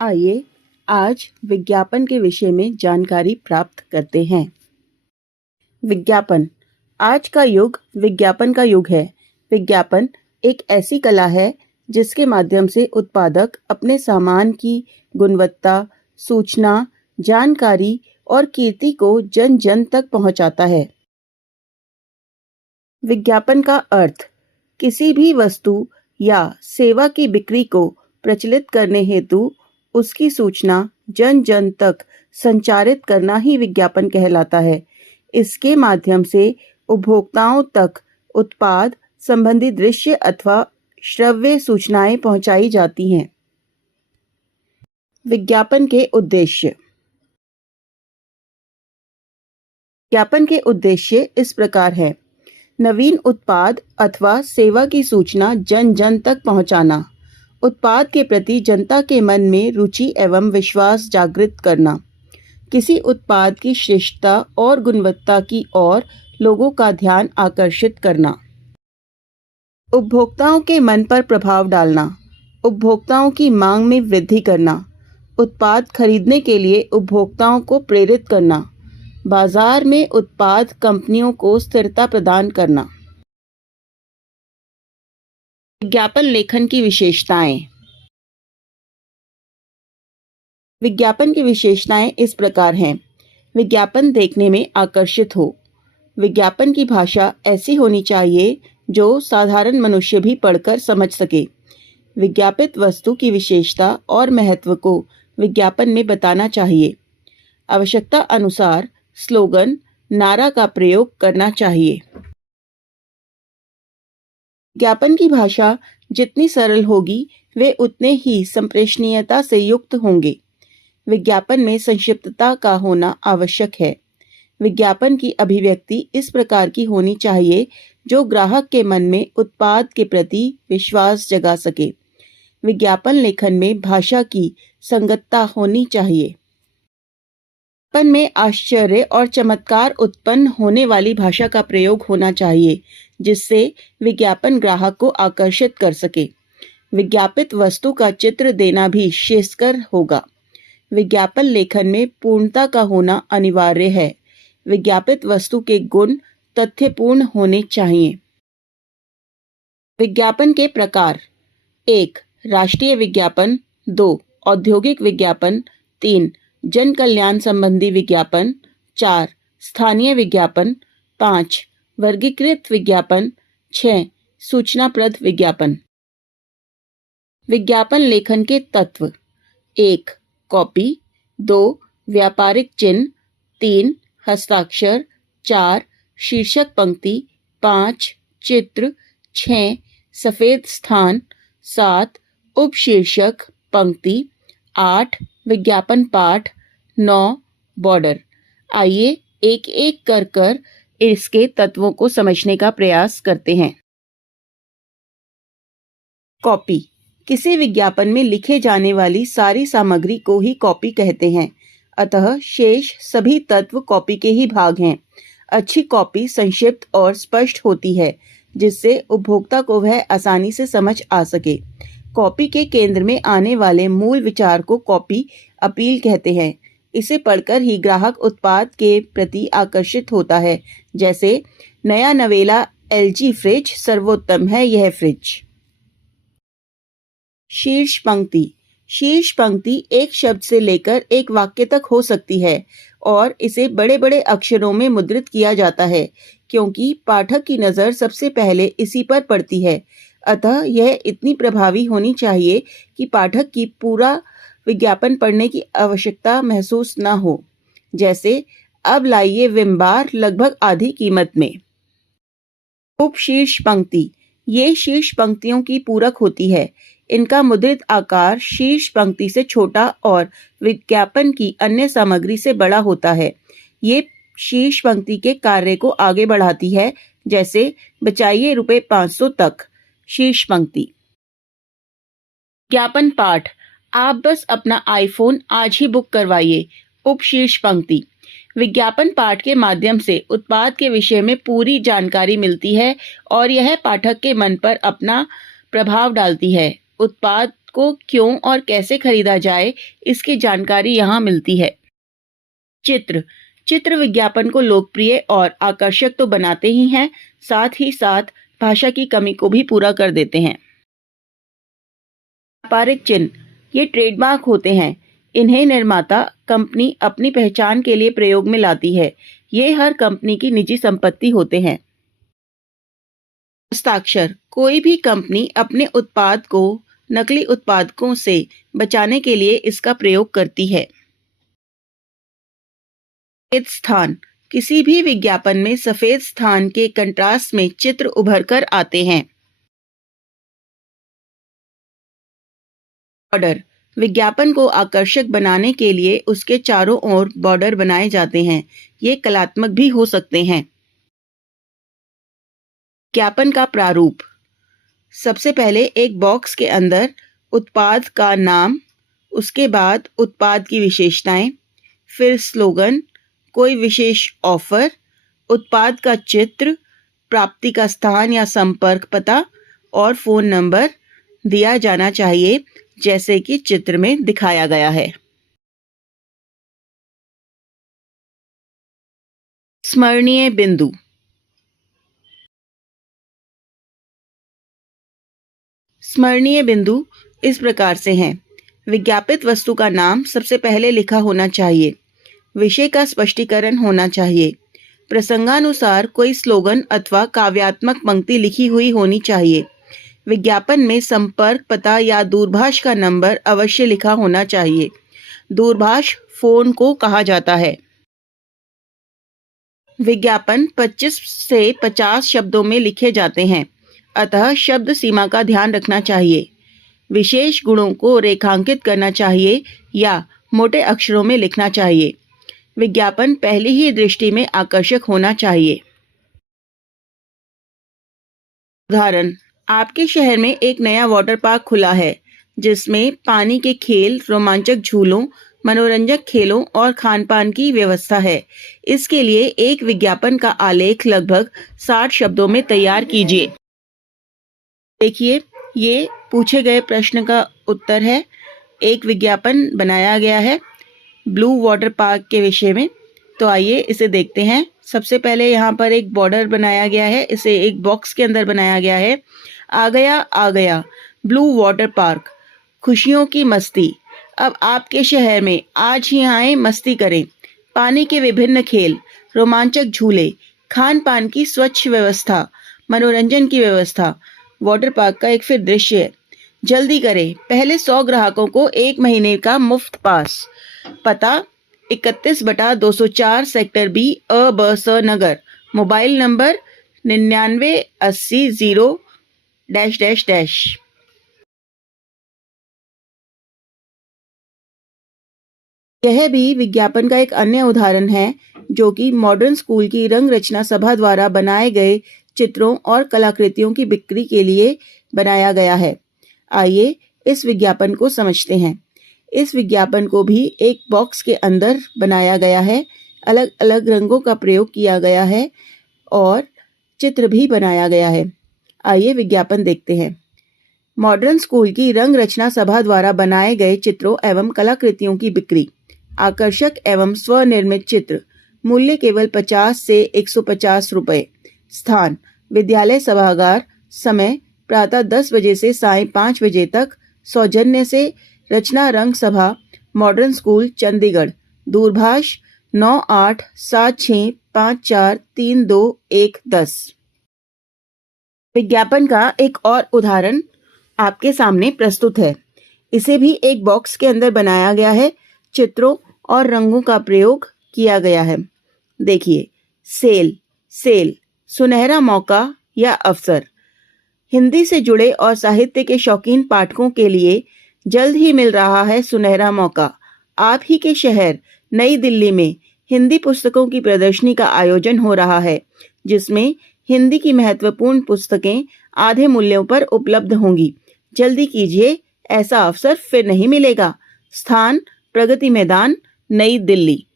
आइए आज विज्ञापन के विषय में जानकारी प्राप्त करते हैं। विज्ञापन। आज का युग विज्ञापन का युग है। विज्ञापन एक ऐसी कला है जिसके माध्यम से उत्पादक अपने सामान की गुणवत्ता, सूचना, जानकारी और कीर्ति को जन जन तक पहुंचाता है। विज्ञापन का अर्थ किसी भी वस्तु या सेवा की बिक्री को प्रचलित करने हेतु उसकी सूचना जन जन तक संचारित करना ही विज्ञापन कहलाता है। इसके माध्यम से उपभोक्ताओं तक उत्पाद संबंधी दृश्य अथवा श्रव्य सूचनाएं पहुंचाई जाती हैं। विज्ञापन के उद्देश्य। विज्ञापन के उद्देश्य इस प्रकार है: नवीन उत्पाद अथवा सेवा की सूचना जन जन तक पहुंचाना, उत्पाद के प्रति जनता के मन में रुचि एवं विश्वास जागृत करना, किसी उत्पाद की श्रेष्ठता और गुणवत्ता की ओर लोगों का ध्यान आकर्षित करना, उपभोक्ताओं के मन पर प्रभाव डालना, उपभोक्ताओं की मांग में वृद्धि करना, उत्पाद खरीदने के लिए उपभोक्ताओं को प्रेरित करना, बाजार में उत्पाद कंपनियों को स्थिरता प्रदान करना। विज्ञापन लेखन की विशेषताएं। विज्ञापन की विशेषताएं इस प्रकार हैं: विज्ञापन देखने में आकर्षित हो, विज्ञापन की भाषा ऐसी होनी चाहिए जो साधारण मनुष्य भी पढ़कर समझ सके, विज्ञापित वस्तु की विशेषता और महत्व को विज्ञापन में बताना चाहिए, आवश्यकता अनुसार स्लोगन, नारा का प्रयोग करना चाहिए। विज्ञापन की भाषा जितनी सरल होगी वे उतने ही संप्रेषणीयता से युक्त होंगे। विज्ञापन में संक्षिप्तता का होना आवश्यक है। विज्ञापन की अभिव्यक्ति इस प्रकार की होनी चाहिए जो ग्राहक के मन में उत्पाद के प्रति विश्वास जगा सके। विज्ञापन लेखन में भाषा की संगतता होनी चाहिए। विज्ञापन में आश्चर्य और चमत्कार उत्पन्न होने वाली भाषा का प्रयोग होना चाहिए जिससे विज्ञापन ग्राहक को आकर्षित कर सके। विज्ञापित वस्तु का चित्र देना भी श्रेयस्कर होगा। विज्ञापन लेखन में पूर्णता का होना अनिवार्य है। विज्ञापित वस्तु के गुण तथ्यपूर्ण होने चाहिए। विज्ञापन के प्रकार: 1. राष्ट्रीय विज्ञापन, 2. औद्योगिक विज्ञापन, 3. जन कल्याण संबंधी विज्ञापन, 4. स्थानीय विज्ञापन, 5. वर्गीकृत विज्ञापन, 6. सूचनाप्रद विज्ञापन। विज्ञापन लेखन के तत्व: 1. कॉपी, 2. व्यापारिक चिन्ह, 3. हस्ताक्षर, 4. शीर्षक पंक्ति, 5. चित्र, 6. सफेद स्थान, 7. उपशीर्षक पंक्ति, 8. विज्ञापन पाठ, 9. बॉर्डर। आइए एक एक कर इसके तत्वों को समझने का प्रयास करते हैं। कॉपी: किसी विज्ञापन में लिखे जाने वाली सारी सामग्री को ही कॉपी कहते हैं, अतः शेष सभी तत्व कॉपी के ही भाग हैं। अच्छी कॉपी संक्षिप्त और स्पष्ट होती है जिससे उपभोक्ता को वह आसानी से समझ आ सके। कॉपी के केंद्र में आने वाले मूल विचार को कॉपी अपील कहते हैं। इसे पढ़कर ही ग्राहक उत्पाद के प्रति आकर्षित होता है, जैसे नया नवेला LG फ्रिज, सर्वोत्तम है यह फ्रिज। शीर्ष पंक्ति: शीर्ष पंक्ति एक शब्द से लेकर एक वाक्य तक हो सकती है और इसे बड़े बड़े अक्षरों में मुद्रित किया जाता है क्योंकि पाठक की नज़र सबसे पहले इसी पर पड़ती है। अतः यह इतनी प्रभावी होनी चाहिए कि पाठक की पूरा विज्ञापन पढ़ने की आवश्यकता महसूस न हो, जैसे अब लाइए विम बार लगभग आधी कीमत में। उपशीर्ष पंक्ति: ये शीर्ष पंक्तियों की पूरक होती है। इनका मुद्रित आकार शीर्ष पंक्ति से छोटा और विज्ञापन की अन्य सामग्री से बड़ा होता है। ये शीर्ष पंक्ति के कार्य को आगे बढ़ाती है, जैसे बचाइए ₹500 तक। शीर्ष पंक्ति। विज्ञापन पाठ: आप बस अपना आईफोन आज ही बुक करवाइए। उपशीर्ष पंक्ति: विज्ञापन पाठ के माध्यम से उत्पाद के विषय में पूरी जानकारी मिलती है और यह पाठक के मन पर अपना प्रभाव डालती है। उत्पाद को क्यों और कैसे खरीदा जाए इसकी जानकारी यहाँ मिलती है। चित्र विज्ञापन को लोकप्रिय और आकर्षक तो बनाते ही हैं, साथ ही साथ भाषा की कमी को भी पूरा कर देते हैं। व्यापारिक चिन्ह ये ट्रेडमार्क होते हैं। इन्हें निर्माता कंपनी अपनी पहचान के लिए प्रयोग में लाती है। ये हर कंपनी की निजी संपत्ति होते हैं। हस्ताक्षर कोई भी कंपनी अपने उत्पाद को नकली उत्पादकों से बचाने के लिए इसका प्रयोग करती है। सफेद स्थान किसी भी विज्ञापन में सफेद स्थान के कंट्रास्ट में चित्र उभर कर आते हैं। बॉर्डर विज्ञापन को आकर्षक बनाने के लिए उसके चारों ओर बॉर्डर बनाए जाते हैं। ये कलात्मक भी हो सकते हैं। विज्ञापन का प्रारूप सबसे पहले एक बॉक्स के अंदर उत्पाद का नाम, उसके बाद उत्पाद की विशेषताएं, फिर स्लोगन, कोई विशेष ऑफर, उत्पाद का चित्र, प्राप्ति का स्थान या संपर्क पता और फोन नंबर दिया जाना चाहिए जैसे कि चित्र में दिखाया गया है। स्मरणीय बिंदु स्मरणीय बिंदु इस प्रकार से हैं। विज्ञापित वस्तु का नाम सबसे पहले लिखा होना चाहिए। विषय का स्पष्टीकरण होना चाहिए। प्रसंगानुसार कोई स्लोगन अथवा काव्यात्मक पंक्ति लिखी हुई होनी चाहिए। विज्ञापन में संपर्क पता या दूरभाष का नंबर अवश्य लिखा होना चाहिए। दूरभाष फोन को कहा जाता है। विज्ञापन 25 से 50 शब्दों में लिखे जाते हैं, अतः शब्द सीमा का ध्यान रखना चाहिए। विशेष गुणों को रेखांकित करना चाहिए या मोटे अक्षरों में लिखना चाहिए। विज्ञापन पहली ही दृष्टि में आकर्षक होना चाहिए। उदाहरण, आपके शहर में एक नया वाटर पार्क खुला है जिसमें पानी के खेल, रोमांचक झूलों, मनोरंजक खेलों और खान-पान की व्यवस्था है। इसके लिए एक विज्ञापन का आलेख लगभग 60 शब्दों में तैयार कीजिए। देखिए, ये पूछे गए प्रश्न का उत्तर है। एक विज्ञापन बनाया गया है ब्लू वाटर पार्क के विषय में। तो आइए इसे देखते हैं। सबसे पहले यहाँ पर एक बॉर्डर बनाया गया है, इसे एक बॉक्स के अंदर बनाया गया है। आ गया ब्लू वाटर पार्क, खुशियों की मस्ती। अब आपके शहर में आज ही आए, मस्ती करें। पानी के विभिन्न खेल, रोमांचक झूले, खान पान की स्वच्छ व्यवस्था, मनोरंजन की व्यवस्था। वाटर पार्क का एक फिर दृश्य है। जल्दी करें, पहले 100 ग्राहकों को 1 महीने का मुफ्त पास। पता 31/204 सेक्टर बी, अ ब स नगर। मोबाइल नंबर 9980 यह भी विज्ञापन का एक अन्य उदाहरण है जो कि मॉडर्न स्कूल की रंग रचना सभा द्वारा बनाए गए चित्रों और कलाकृतियों की बिक्री के लिए बनाया गया है। आइए इस विज्ञापन को समझते हैं। इस विज्ञापन को भी एक बॉक्स के अंदर बनाया गया है। अलग अलग रंगों का प्रयोग किया गया है और चित्र भी बनाया गया है। आइए विज्ञापन देखते हैं। मॉडर्न स्कूल की रंग रचना सभा द्वारा बनाए गए चित्रों एवं कलाकृतियों की बिक्री। आकर्षक एवं स्वनिर्मित चित्र। मूल्य केवल 50 से 150 रुपए। स्थान विद्यालय सभागार। समय प्रातः 10 बजे से साय 5 बजे तक। सौजन्य से रचना रंग सभा, मॉडर्न स्कूल, चंडीगढ़। दूरभाष 9876543210। विज्ञापन का एक और उदाहरण आपके सामने प्रस्तुत है। इसे भी एक बॉक्स के अंदर बनाया गया है। चित्रों और रंगों का प्रयोग किया गया है। देखिए, सेल सुनहरा मौका या अवसर। हिंदी से जुड़े और साहित्य के शौकीन पाठकों के लिए जल्द ही मिल रहा है सुनहरा मौका। आप ही के शहर नई दिल्ली में हिंदी पुस्तकों की प्रदर्शनी का आयोजन हो रहा है, जिसमें हिंदी की महत्वपूर्ण पुस्तकें आधे मूल्यों पर उपलब्ध होंगी। जल्दी कीजिए, ऐसा अवसर फिर नहीं मिलेगा। स्थान प्रगति मैदान, नई दिल्ली।